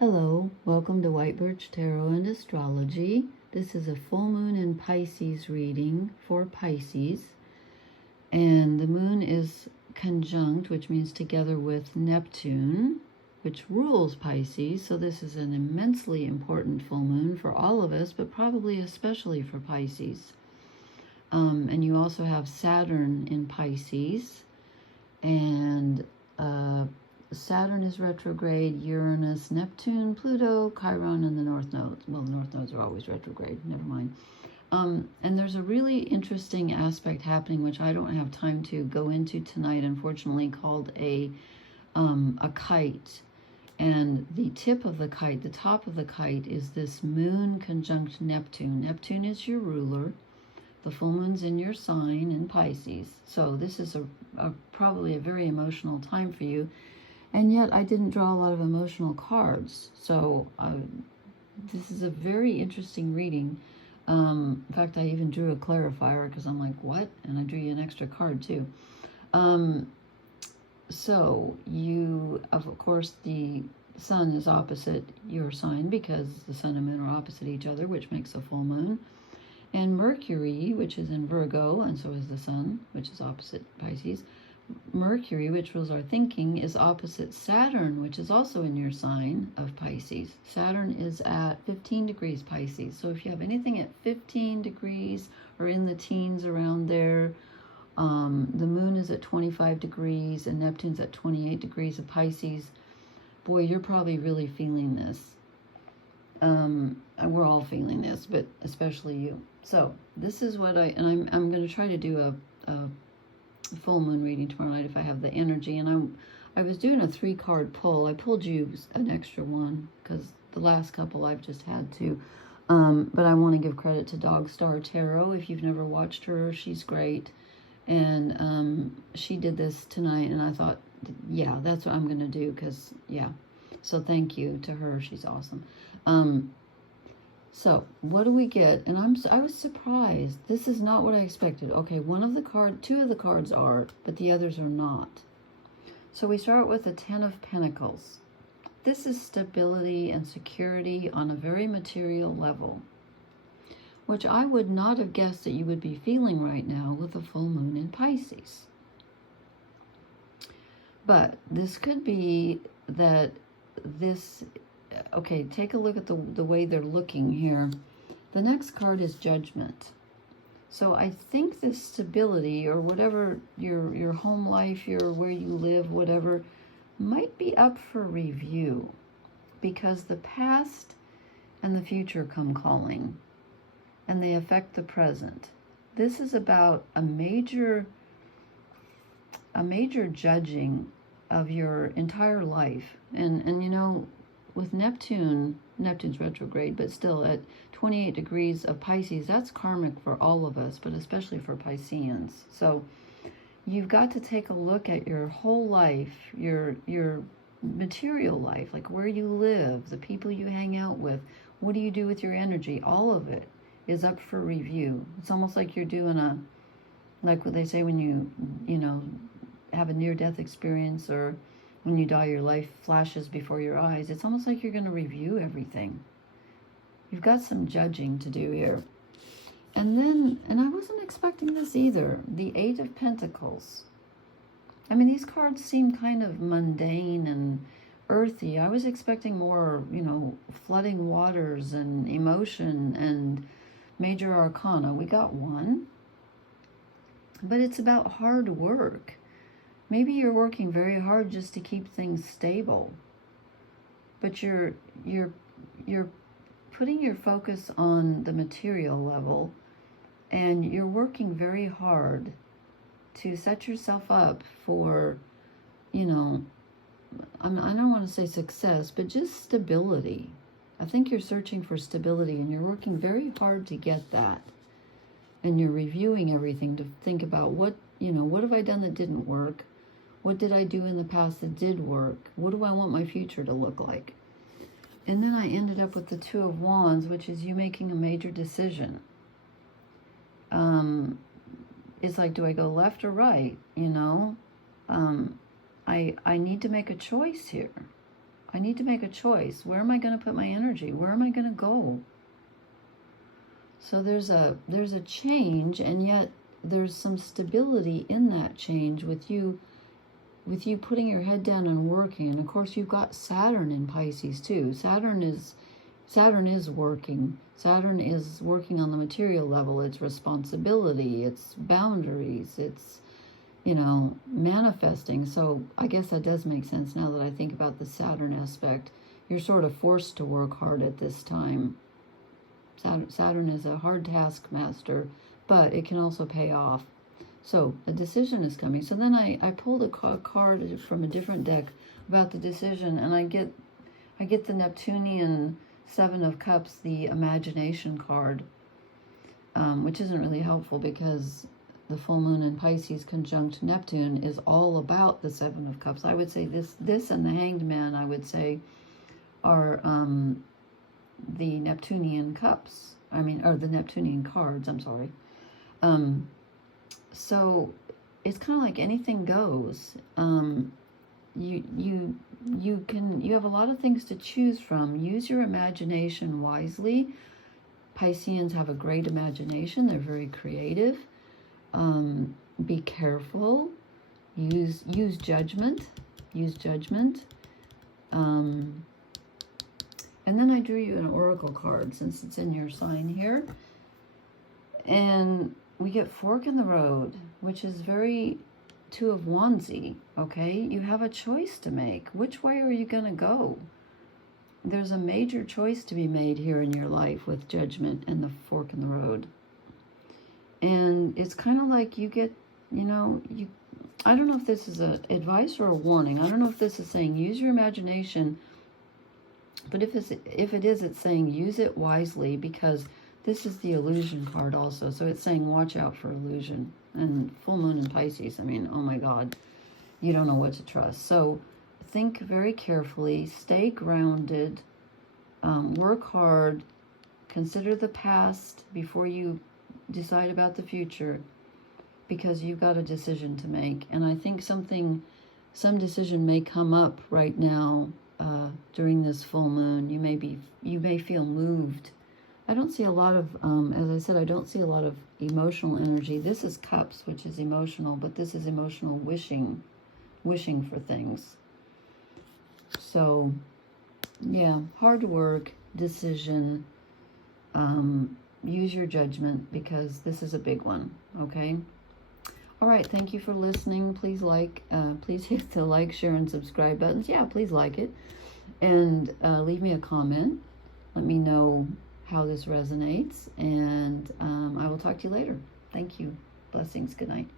Hello, welcome to White Birch Tarot and Astrology. This is a full moon in Pisces reading for Pisces. And the moon is conjunct, which means together with Neptune, which rules Pisces. So this is an immensely important full moon for all of us, but probably especially for Pisces. And you also have Saturn in Pisces. And Saturn is retrograde, Uranus, Neptune, Pluto, Chiron, and the North Nodes. Well, the North Nodes are always retrograde, never mind. And there's a really interesting aspect happening, which I don't have time to go into tonight, unfortunately, called a kite. And the tip of the kite, the top of the kite, is this moon conjunct Neptune. Neptune is your ruler. The full moon's in your sign in Pisces. So this is probably a very emotional time for you. And yet I didn't draw a lot of emotional cards. So this is a very interesting reading. In fact, I even drew a clarifier because I'm like, what? And I drew you an extra card too. So you, of course, the sun is opposite your sign because the sun and moon are opposite each other, which makes a full moon. And Mercury, which is in Virgo, and so is the sun, which is opposite Pisces. Mercury, which rules our thinking, is opposite Saturn, which is also in your sign of Pisces. Saturn is at 15 degrees Pisces. So if you have anything at 15 degrees or in the teens around there, the moon is at 25 degrees and Neptune's at 28 degrees of Pisces. Boy, you're probably really feeling this. And we're all feeling this, but especially you. So this is what I'm going to try to do a full moon reading tomorrow night if I have the energy. And I was doing a 3-card pull. I pulled you an extra one because the last couple I've just had to. But I want to give credit to Dog Star Tarot. If you've never watched her, she's great. And she did this tonight, and I thought, yeah, that's what I'm going to do because, yeah. So thank you to her. She's awesome. So what do we get? And I was surprised. This is not what I expected. Okay, two of the cards are, but the others are not. So we start with the 10 of Pentacles. This is stability and security on a very material level, which I would not have guessed that you would be feeling right now with a full moon in Pisces. But this could be that this... Okay, take a look at the way they're looking here. The next card is Judgment. So I think this stability or whatever your home life, where you live, whatever, might be up for review because the past and the future come calling and they affect the present. This is about a major judging of your entire life. And you know, with Neptune's retrograde, but still at 28 degrees of Pisces, that's karmic for all of us, but especially for Pisceans. So you've got to take a look at your whole life, your material life, like where you live, the people you hang out with, what do you do with your energy? All of it is up for review. It's almost like you're doing like what they say when you know, have a near-death experience, or when you die, your life flashes before your eyes. It's almost like you're going to review everything. You've got some judging to do here. And I wasn't expecting this either. The 8 of Pentacles. I mean, these cards seem kind of mundane and earthy. I was expecting more, you know, flooding waters and emotion and major arcana. We got one. But it's about hard work. Maybe you're working very hard just to keep things stable, but you're putting your focus on the material level, and you're working very hard to set yourself up for, you know, I don't want to say success, but just stability. I think you're searching for stability, and you're working very hard to get that. And you're reviewing everything to think about what have I done that didn't work? What did I do in the past that did work? What do I want my future to look like? And then I ended up with the 2 of Wands, which is you making a major decision. It's like, do I go left or right? You know, I need to make a choice here. I need to make a choice. Where am I going to put my energy? Where am I going to go? So there's a change, and yet there's some stability in that change with you putting your head down and working. And of course you've got Saturn in Pisces too. Saturn is working. Saturn is working on the material level. It's responsibility, it's boundaries, it's, you know, manifesting. So I guess that does make sense now that I think about the Saturn aspect. You're sort of forced to work hard at this time. Saturn is a hard taskmaster, but it can also pay off. So a decision is coming. So then I pulled a card from a different deck about the decision, and I get the Neptunian Seven of Cups, the imagination card, which isn't really helpful because the full moon in Pisces conjunct Neptune is all about the Seven of Cups. I would say this and the Hanged Man, I would say, are the Neptunian cups. Or the Neptunian cards, I'm sorry. So it's kind of like anything goes. You have a lot of things to choose from. Use your imagination wisely. Pisceans have a great imagination. They're very creative. Be careful. Use judgment. Use judgment. And then I drew you an oracle card since it's in your sign here. And we get fork in the road, which is very Two of Wandsy, okay? You have a choice to make. Which way are you going to go? There's a major choice to be made here in your life with Judgment and the fork in the road. And it's kind of like you get, you know, I don't know if this is a advice or a warning. I don't know if this is saying use your imagination, but if it is, it's saying use it wisely, because this is the illusion card also. So it's saying watch out for illusion. And full moon in Pisces, I mean, oh my God, you don't know what to trust. So think very carefully, stay grounded, work hard, consider the past before you decide about the future, because you've got a decision to make. And I think some decision may come up right now during this full moon. You may feel moved. I don't see a lot of, as I said, I don't see a lot of emotional energy. This is cups, which is emotional, but this is emotional wishing for things. So, yeah, hard work, decision, use your judgment, because this is a big one, okay? All right, thank you for listening. Please please hit the like, share, and subscribe buttons. Yeah, please like it. And leave me a comment. Let me know how this resonates, and I will talk to you later. Thank you. Blessings. Good night.